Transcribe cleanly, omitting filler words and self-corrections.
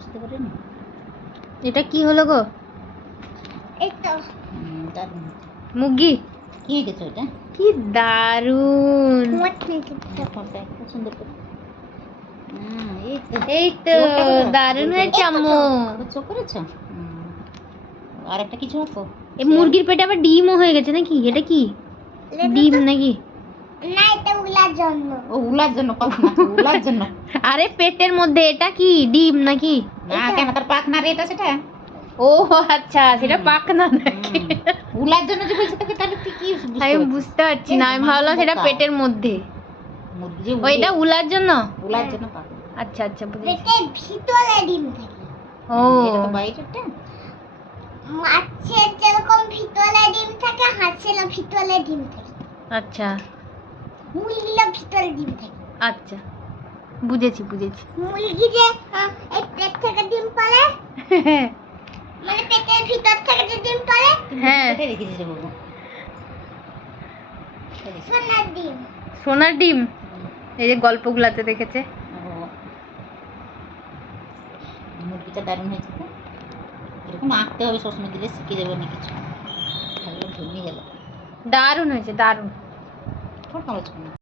বুঝতে পারিনি। এটা কি হলো গো? এই তো দারুণ। মুরগি। কি এঁকেছো এটা? কি দারুন। ফোনটা একটু সুন্দর করে। এই তো দারুন হয়েছে আম্মু। চোখ করেছো? আর একটা কিছু আঁকো। এই মুরগির পেটে আবার ডিমও হয়ে গেছে নাকি? এটা কি ডিম নাকি? না, এটা উলার জন্য। ও উলার জন্য কল্পনা, উলার জন্য। আরে পেটের মধ্যে এটা কি ডিম নাকি? না কেন, তার পাখনা রে এটা সেটা। ও আচ্ছা, সেটা পাখনা নাকি? উলার জন্য যে বলছি তোকে, তাহলে তুই কি আমি বুঝতে পারছি না, আমি ভাবলাম সেটা পেটের মধ্যে। মুরগি যে ওইটা উলার জন্য? উলার জন্য পাখনা। আচ্ছা আচ্ছা বুঝেছি। পেটের ভিতরে ডিম থাকে। ও এটা তো বাইরেটা। মাছের যেরকম ভিতরে ডিম থাকে, হাঁসেরও ভিতরে ডিম থাকে, আচ্ছা মুরগিরও ভিতরে ডিম থাকে। আচ্ছা বুঝেছি বুঝেছি। মুরগি যে এই পেট থেকে ডিম পারে, মানে পেটের ভিতর থেকে যে ডিম পারে, হ্যাঁ এটা রেখেছিস রে বাবু। সোনার ডিম। সোনার ডিম। এই যে গল্পগুলাতে দেখেছে। মুরগিটা দারুণ হয়েছে তো। এরকম আঁকতে হবে সবসময়, দিলে শিখে যাবো না কিছু। তাহলে ভেঙে গেল। দারুণ হয়েছে দারুণ। ঠোঁট কামড়াচ্ছ কেন?